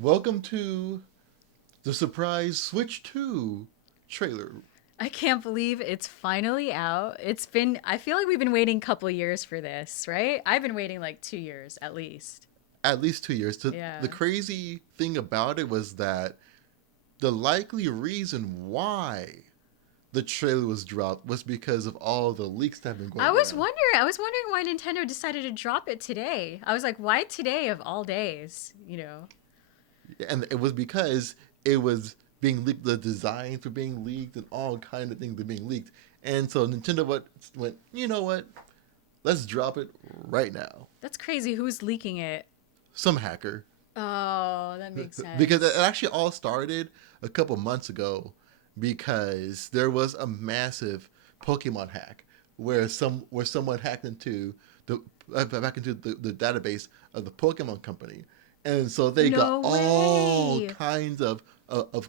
Welcome to the surprise Switch 2 trailer. I can't believe it's finally out. I feel like we've been waiting a couple years for this, right? I've been waiting like 2 years at least. At least 2 years. The Yeah. crazy thing about it was that the likely reason why the trailer was dropped was because of all the leaks that have been going around. I was wondering why Nintendo decided to drop it today. I was like, why today of all days, you know? And it was because it was being leaked, the designs were being leaked, and all kind of things were being leaked. And so Nintendo went, you know what? Let's drop it right now. That's crazy. Who's leaking it? Some hacker. Oh, that makes Because it sense. actually all started a couple months ago because there was a massive Pokemon hack where someone hacked into the back into the database of the Pokemon company, and so they got No all way. kinds of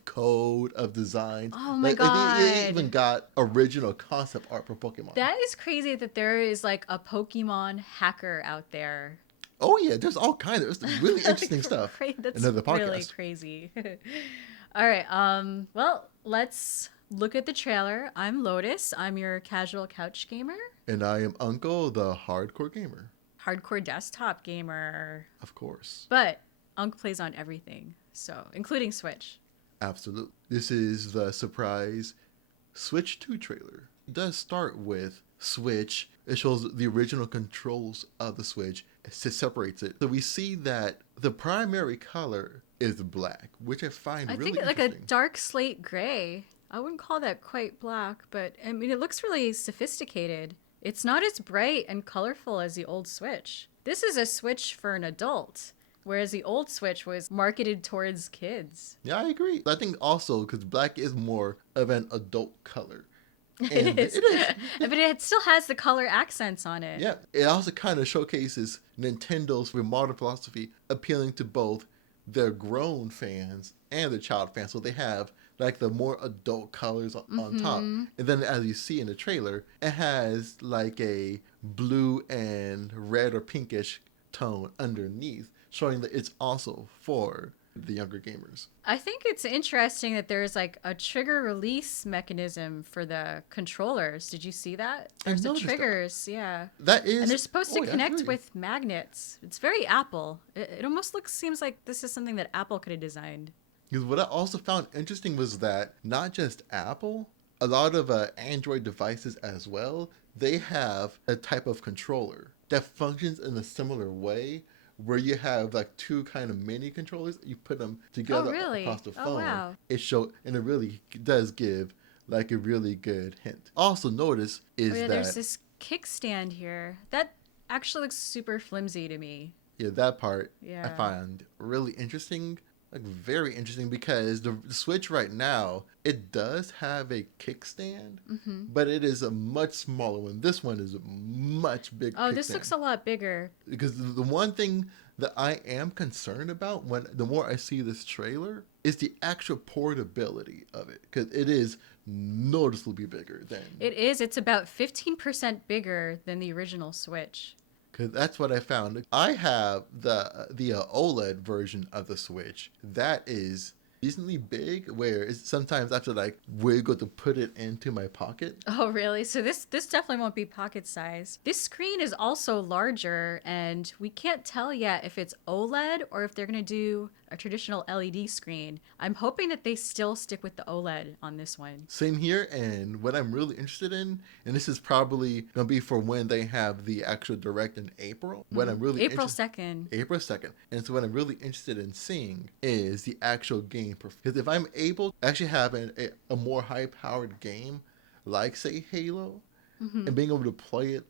code of designs. Oh my Like they even god. got original concept art for Pokemon. That is crazy that there is like a Pokemon hacker out there. Oh yeah, there's all kinds of it's really Like, interesting stuff. that's Another really podcast. crazy. All right. Well, let's look at the trailer. I'm Lotus. I'm your casual couch gamer, And I am Uncle, the hardcore gamer, hardcore desktop gamer. of course. But Unc plays on everything, so including Switch. Absolutely. This is the surprise Switch 2 trailer. It does start with Switch. It shows the original controls of the Switch. It separates it. So we see that the primary color is black, which I find I think really like a interesting. dark slate gray. I wouldn't call that quite black, but I mean, it looks really sophisticated. It's not as bright and colorful as the old Switch. This is a Switch for an adult, whereas the old Switch was marketed towards kids. Yeah, I agree. I think also because black is more of an adult color. It And is. it is. But it still has the color accents on it. Yeah, it also kind of showcases Nintendo's remodeled philosophy appealing to both their grown fans and their child fans. So they have like the more adult colors on top. Mm-hmm. And then as you see in the trailer, it has like a blue and red or pinkish tone underneath, showing that it's also for the younger gamers. I think it's interesting that there's like a trigger release mechanism for the controllers. Did you see that? I There's the noticed that. triggers, yeah. That And is, they're supposed to oh, yeah, connect absolutely. with magnets. It's very Apple. It almost seems like this is something that Apple could have designed. Because what I also found interesting was that not just Apple, a lot of Android devices as well, they have a type of controller that functions in a similar way where you have like two kind of mini controllers, you put them Oh, together across really? the Oh, phone. wow. And it really does give like a really good hint. Also notice Oh, is yeah, there's that this kickstand here. That actually looks super flimsy to me. yeah, that part I Yeah. find really interesting, like very interesting because the Switch right now it does have a kickstand, Mm-hmm. but it is a much smaller one. This one is a much bigger Oh, this kickstand looks a lot bigger. because the one thing that I am concerned about when the more I see this trailer is the actual portability of it because it is noticeably bigger than It is. It's about 15% bigger than the original Switch. because that's what I found. I have the OLED version of the Switch that is decently big, where it's sometimes I have to like wiggle to put it into my pocket. Oh, really? So this definitely won't be pocket size. This screen is also larger, and we can't tell yet if it's OLED or if they're going to do a traditional LED screen. I'm hoping that they still stick with the OLED on this one. Same here, and what I'm really interested in, and this is probably gonna be for when they have the actual direct in April. What I'm really April interested 2nd. April 2nd. And so what I'm really interested in seeing is the actual game. Because if I'm able to actually have a more high powered game, like say Halo, and being able to play it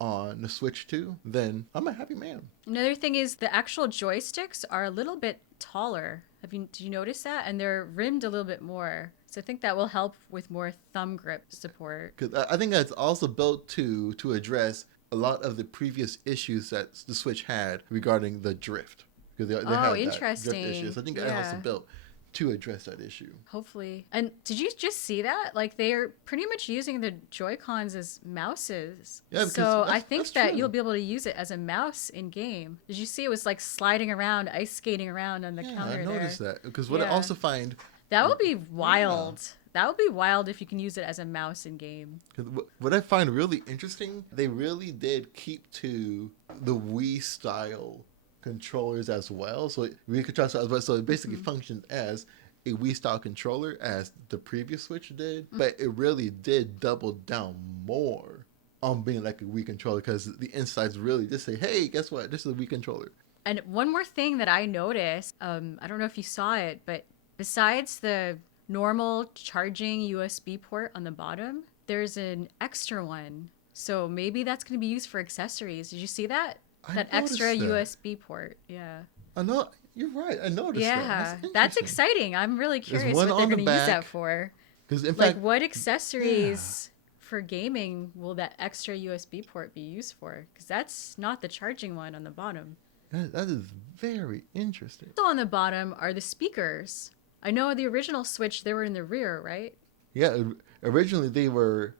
on the Switch too, then I'm a happy man. Another thing is the actual joysticks are a little bit taller. Did you notice that? And they're rimmed a little bit more. So I think that will help with more thumb grip support. Because I think that's also built to address a lot of the previous issues that the Switch had regarding the drift. Because they Oh, had that drift issue. interesting. So I think that also Yeah. built. to address that issue. Hopefully. And did you just see that? Like they're pretty much using the Joy-Cons as mouses. Yeah, because so I that's think that true. you'll be able to use it as a mouse in game. Did you see it was like sliding around, ice skating around on the Yeah, counter I there? noticed that. Because what I Yeah. also find, That would be wild. That would be wild if you can use it as a mouse in game. 'cause what I find really interesting, they really did keep to the Wii style controllers as well. So Wii controllers as well. So it basically functioned as a Wii style controller as the previous Switch did, but it really did double down more on being like a Wii controller because the insides really just say, hey, guess what? This is a Wii controller. And one more thing that I noticed, I don't know if you saw it, but besides the normal charging USB port on the bottom, there's an extra one. So maybe that's going to be used for accessories. Did you see that? I That extra noticed that. USB port. Yeah. I know, you're right. I noticed Yeah. that. That's interesting. exciting. I'm really curious one what they're on the going to use that back. for. Because in Like, fact, what accessories for gaming will that extra USB port be used for? Because that's not the charging one on the bottom. that is very interesting. Also on the bottom are the speakers. I know the original Switch, they were in the rear, right? Yeah, originally they were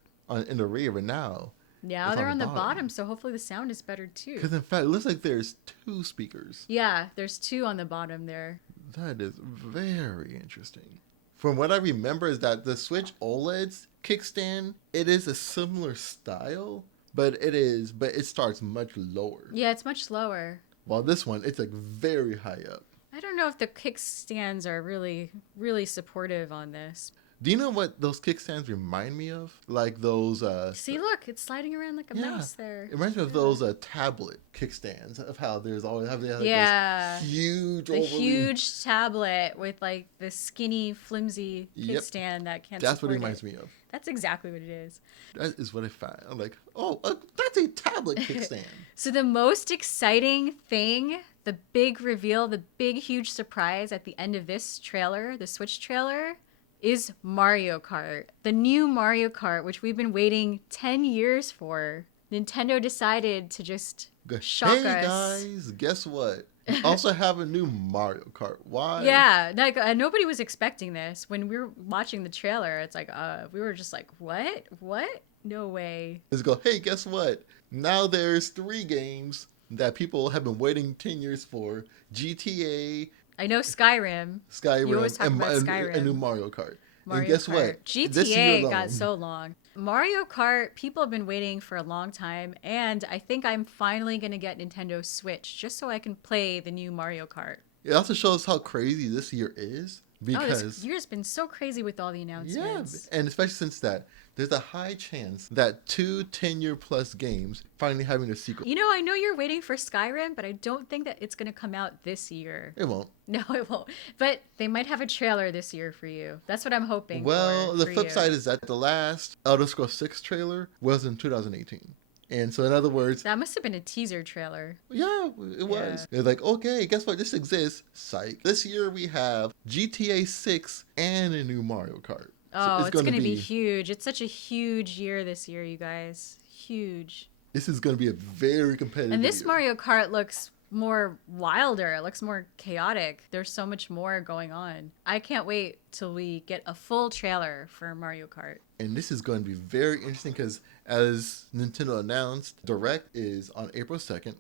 in the rear, but now Now it's they're on the bottom, so hopefully the sound is better too. Because in fact, it looks like there's 2 speakers. Yeah, there's 2 on the bottom there. That is very interesting. From what I remember is that the Switch OLED's kickstand, it is a similar style, but it starts much lower. Yeah, it's much lower. While this one, it's like very high up. I don't know if the kickstands are really, really supportive on this. Do you know what those kickstands remind me of? Like those See, look, it's sliding around like a mouse there. It reminds me of those tablet kickstands of how there's always have like Yeah. those huge The huge tablet with like the skinny, flimsy Yep. kickstand that can't That's what support it reminds it. me of. That's exactly what it is. That is what I found. I'm like, oh, that's a tablet kickstand. So the most exciting thing, the big reveal, the big huge surprise at the end of this trailer, the Switch trailer, is Mario Kart. The new Mario Kart, which we've been waiting 10 years for. Nintendo decided to just shock Hey us. guys, guess what? We also have a new Mario Kart. Why? Yeah, like nobody was expecting this. When we were watching the trailer, it's like we were just like, what? What? No way. Let's go, hey, guess what? Now there's 3 games that people have been waiting 10 years for. GTA, I know Skyrim. You always Skyrim, talk about and Skyrim. new Mario Kart. Mario and guess Kart. what? This year GTA alone- got so long. Mario Kart, people have been waiting for a long time, and I think I'm finally going to get Nintendo Switch just so I can play the new Mario Kart. It also shows how crazy this year is Oh, because this year's been so crazy with all the announcements. and especially since that there's a high chance that 2 10-year plus games finally having a sequel. You know, I know you're waiting for Skyrim, but I don't think that it's going to come out this year. It won't. No, it won't. But they might have a trailer this year for you. That's what I'm hoping. Well, the for flip you. side is that the last Elder Scrolls 6 trailer was in 2018. And so in other words, That must have been a teaser trailer. yeah, it was. They're like, okay, guess what? This exists. Psych. This year we have GTA 6 and a new Mario Kart. Oh, it's going to be huge. It's such a huge year this year, you guys. Huge. This is going to be a very competitive And this year. Mario Kart looks more wilder. It looks more chaotic. There's so much more going on. I can't wait till we get a full trailer for Mario Kart. And this is going to be very interesting because as Nintendo announced, Direct is on April 2nd.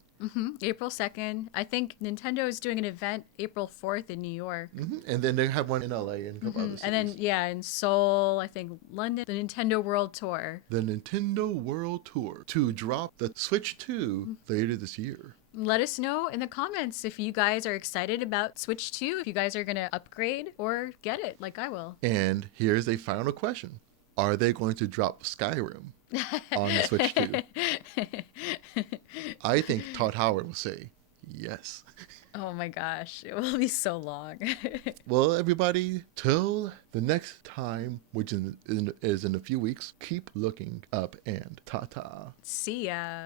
April 2nd. I think Nintendo is doing an event April 4th in New York. And then they have one in LA and a couple other cities. And then, yeah, in Seoul, I think London, the Nintendo World Tour. The Nintendo World Tour to drop the Switch 2 later this year. Let us know in the comments if you guys are excited about Switch 2, if you guys are going to upgrade or get it like I will. And here's a final question. Are they going to drop Skyrim on the Switch 2? I think Todd Howard will say yes. Oh my gosh, it will be so long. Well, everybody, till the next time, which is in a few weeks, keep looking up and ta-ta. See ya.